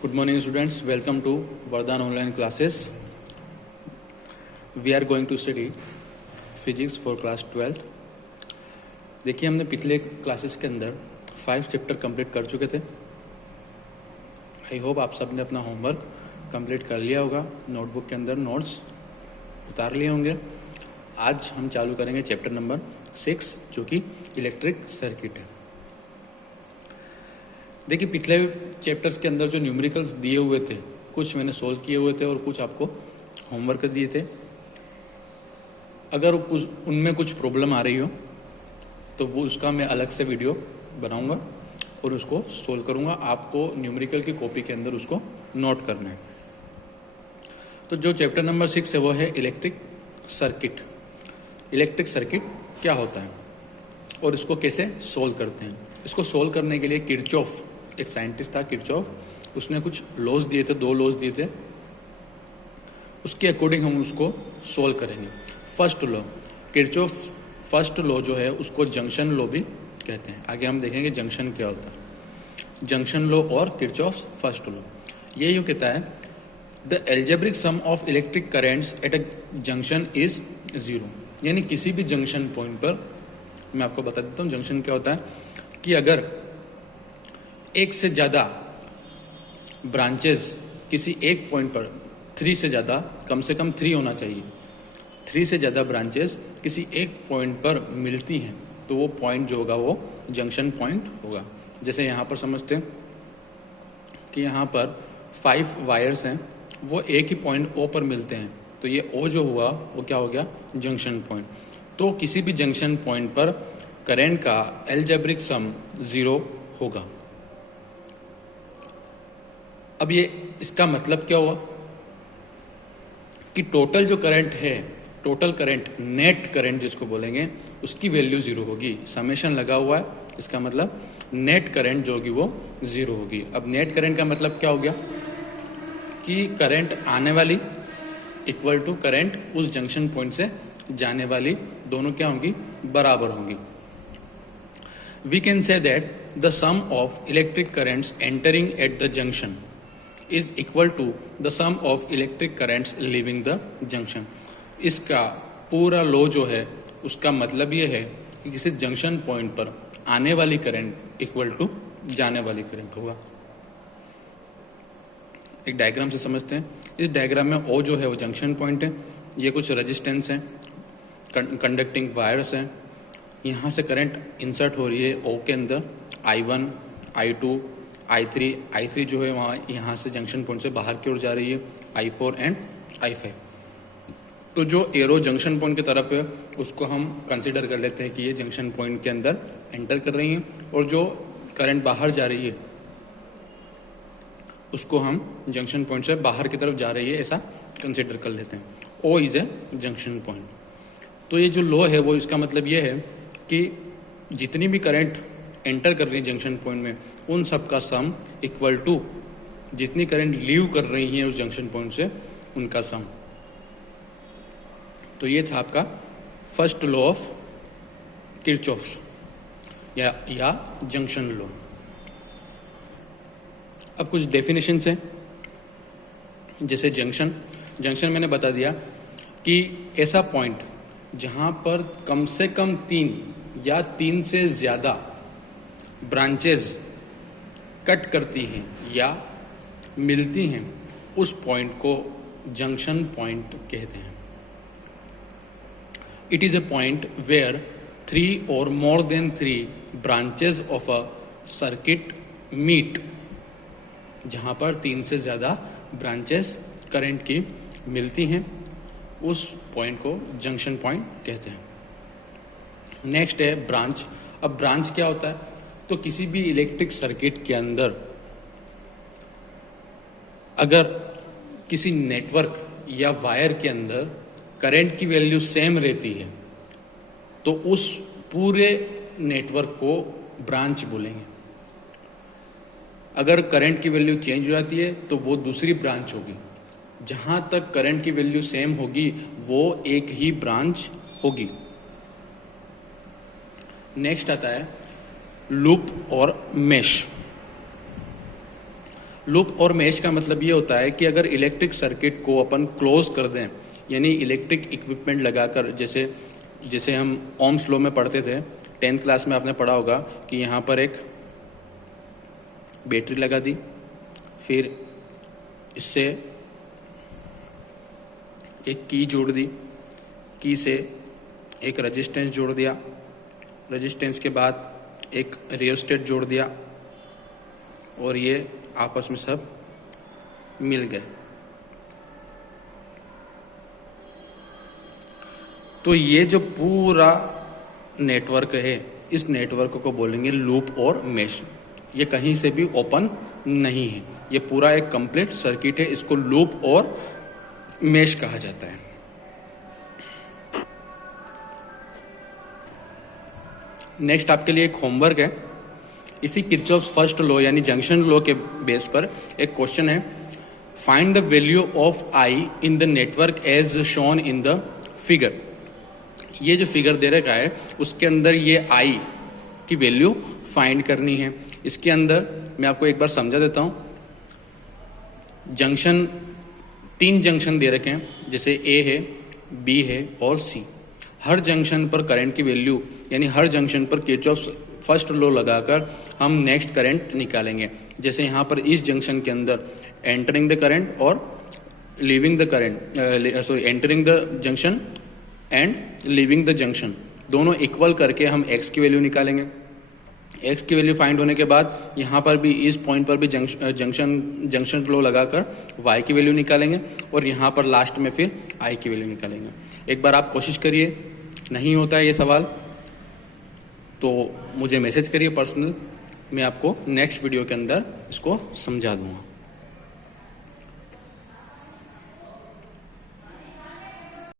Good morning students, welcome to Vardhan online classes. We are going to study physics for class 12th. देखिए हमने पिछले classes के अंदर 5 chapter complete कर चुके थे. आई होप आप सब ने अपना होमवर्क कंप्लीट कर लिया होगा, नोटबुक के अंदर नोट्स उतार लिए होंगे. आज हम चालू करेंगे चैप्टर नंबर 6 जो कि इलेक्ट्रिक सर्किट है. देखिए पिछले चैप्टर्स के अंदर जो न्यूमेरिकल्स दिए हुए थे कुछ मैंने सोल्व किए हुए थे और कुछ आपको होमवर्क दिए थे. अगर उनमें कुछ प्रॉब्लम आ रही हो तो वो उसका मैं अलग से वीडियो बनाऊंगा और उसको सोल्व करूंगा. आपको न्यूमेरिकल की कॉपी के अंदर उसको नोट करना है. तो जो चैप्टर नंबर 6 है वो है इलेक्ट्रिक सर्किट. इलेक्ट्रिक सर्किट क्या होता है और इसको कैसे सोल्व करते हैं. इसको सोल्व करने के लिए किरचॉफ, एक साइंटिस्ट था किरचॉफ, उसने कुछ लॉज दिए थे, 2 लॉज दिए थे. उसके अकॉर्डिंग हम उसको सोल्व करेंगे. First law, Kirchhoff first law जो है उसको जंक्शन लॉ भी कहते हैं. आगे हम देखेंगे जंक्शन क्या होता है. जंक्शन लॉ और किरचॉफ फर्स्ट लॉ ये यूँ कहता है the algebraic sum of electric currents at a junction is 0. यानी किसी भी जंक्शन पॉइंट पर, मैं आपको बता देता हूँ जंक्शन क्या होता है, कि अगर एक से ज़्यादा ब्रांचेस किसी एक पॉइंट पर 3 से ज़्यादा, कम से कम 3 होना चाहिए, 3 से ज़्यादा ब्रांचेस किसी एक पॉइंट पर मिलती हैं तो वो पॉइंट जो होगा वो जंक्शन पॉइंट होगा. जैसे यहाँ पर समझते हैं कि यहाँ पर 5 वायर्स हैं, वो एक ही पॉइंट ओ पर मिलते हैं तो ये ओ जो हुआ वो क्या हो गया, जंक्शन पॉइंट. तो किसी भी जंक्शन पॉइंट पर करंट का एल्जेब्रिक सम 0 होगा. अब ये इसका मतलब क्या हुआ कि टोटल जो करंट है, टोटल करंट, नेट करंट जिसको बोलेंगे, उसकी वैल्यू 0 होगी. समेशन लगा हुआ है, इसका मतलब नेट करंट जो होगी वो 0 होगी. अब नेट करंट का मतलब क्या हो गया कि करंट आने वाली इक्वल टू करंट उस जंक्शन पॉइंट से जाने वाली, दोनों क्या होंगी, बराबर होंगी. We can say that the sum of electric currents entering at the junction is equal to the sum of electric currents leaving the junction. इसका पूरा लॉ जो है उसका मतलब ये है कि किसी जंक्शन पॉइंट पर आने वाली करंट इक्वल टू जाने वाली करंट होगा. एक डायग्राम से समझते हैं. इस डायग्राम में ओ जो है वो जंक्शन पॉइंट है, ये कुछ रेजिस्टेंस है, कंडक्टिंग वायर्स हैं. यहाँ से करंट इंसर्ट हो रही है ओ के अंदर, I1, I2, I3 जो है वहाँ यहाँ से जंक्शन पॉइंट से बाहर की ओर जा रही है, I4 एंड I5. तो जो एरो जंक्शन पॉइंट की तरफ है उसको हम कंसिडर कर लेते हैं कि ये जंक्शन पॉइंट के अंदर एंटर कर रही हैं, और जो करंट बाहर जा रही है उसको हम जंक्शन पॉइंट से बाहर की तरफ जा रही है ऐसा कंसिडर कर लेते हैं. O is a junction point. तो ये जो लॉ है वो इसका मतलब ये है कि जितनी भी करंट एंटर कर रही है जंक्शन पॉइंट में उन सब का सम इक्वल टू जितनी करंट लीव कर रही है उस जंक्शन पॉइंट से उनका सम. तो ये था आपका फर्स्ट लॉ ऑफ किरचॉफ या जंक्शन लॉ. अब कुछ डेफिनेशंस हैं. जैसे जंक्शन मैंने बता दिया कि ऐसा पॉइंट जहाँ पर कम से कम 3 या 3 से ज़्यादा ब्रांचेस कट करती हैं या मिलती हैं, उस पॉइंट को जंक्शन पॉइंट कहते हैं. It is a point where 3 or more than 3 branches of a circuit meet. जहाँ पर 3 से ज़्यादा ब्रांचेस करंट की मिलती हैं उस पॉइंट को जंक्शन पॉइंट कहते हैं. नेक्स्ट है ब्रांच. अब ब्रांच क्या होता है, तो किसी भी इलेक्ट्रिक सर्किट के अंदर अगर किसी नेटवर्क या वायर के अंदर करंट की वैल्यू सेम रहती है तो उस पूरे नेटवर्क को ब्रांच बोलेंगे. अगर करंट की वैल्यू चेंज हो जाती है तो वो दूसरी ब्रांच होगी. जहाँ तक करंट की वैल्यू सेम होगी वो एक ही ब्रांच होगी. नेक्स्ट आता है लूप और मेश. लूप और मेश का मतलब ये होता है कि अगर इलेक्ट्रिक सर्किट को अपन क्लोज कर दें, यानी इलेक्ट्रिक इक्विपमेंट लगाकर, जैसे हम ओम्स लॉ में पढ़ते थे, 10th क्लास में आपने पढ़ा होगा कि यहाँ पर एक बैटरी लगा दी, फिर इससे एक की जोड़ दी, की से एक रेजिस्टेंस जोड़ दिया, रेजिस्टेंस के बाद एक रियोस्टेट जोड़ दिया, और ये आपस में सब मिल गए। तो ये जो पूरा नेटवर्क है, इस नेटवर्क को बोलेंगे लूप और मेश। ये कहीं से भी ओपन नहीं है, ये पूरा एक कंप्लीट सर्किट है, इसको लूप और मेश कहा जाता है। नेक्स्ट आपके लिए एक होमवर्क है, इसी किरचॉफ्स फर्स्ट लॉ यानी जंक्शन लॉ के बेस पर एक क्वेश्चन है, find the value of I in the network as shown in the figure. ये जो फिगर दे रखा है उसके अंदर ये आई की वैल्यू फाइंड करनी है। इसके अंदर मैं आपको एक बार समझा देता हूं। जंक्शन, 3 जंक्शन दे रखे हैं, जैसे ए है, बी है और सी। हर जंक्शन पर करंट की वैल्यू, यानी हर जंक्शन पर किरचॉफ्स फर्स्ट लॉ लगाकर हम नेक्स्ट करंट निकालेंगे। जैसे यहाँ पर इस जंक्शन के अंदर एंटरिंग द करंट और leaving the current, entering the junction and leaving the junction, दोनों इक्वल करके हम एक्स की वैल्यू निकालेंगे। एक्स की वैल्यू फाइंड होने के बाद यहाँ पर भी, इस पॉइंट पर भी जंक्शन लॉ लगाकर वाई की वैल्यू निकालेंगे, और यहाँ पर लास्ट में फिर आई की वैल्यू निकालेंगे। एक बार आप कोशिश करिए, नहीं होता है ये सवाल तो मुझे मैसेज करिए पर्सनल, मैं आपको नेक्स्ट वीडियो के अंदर इसको समझा दूंगा।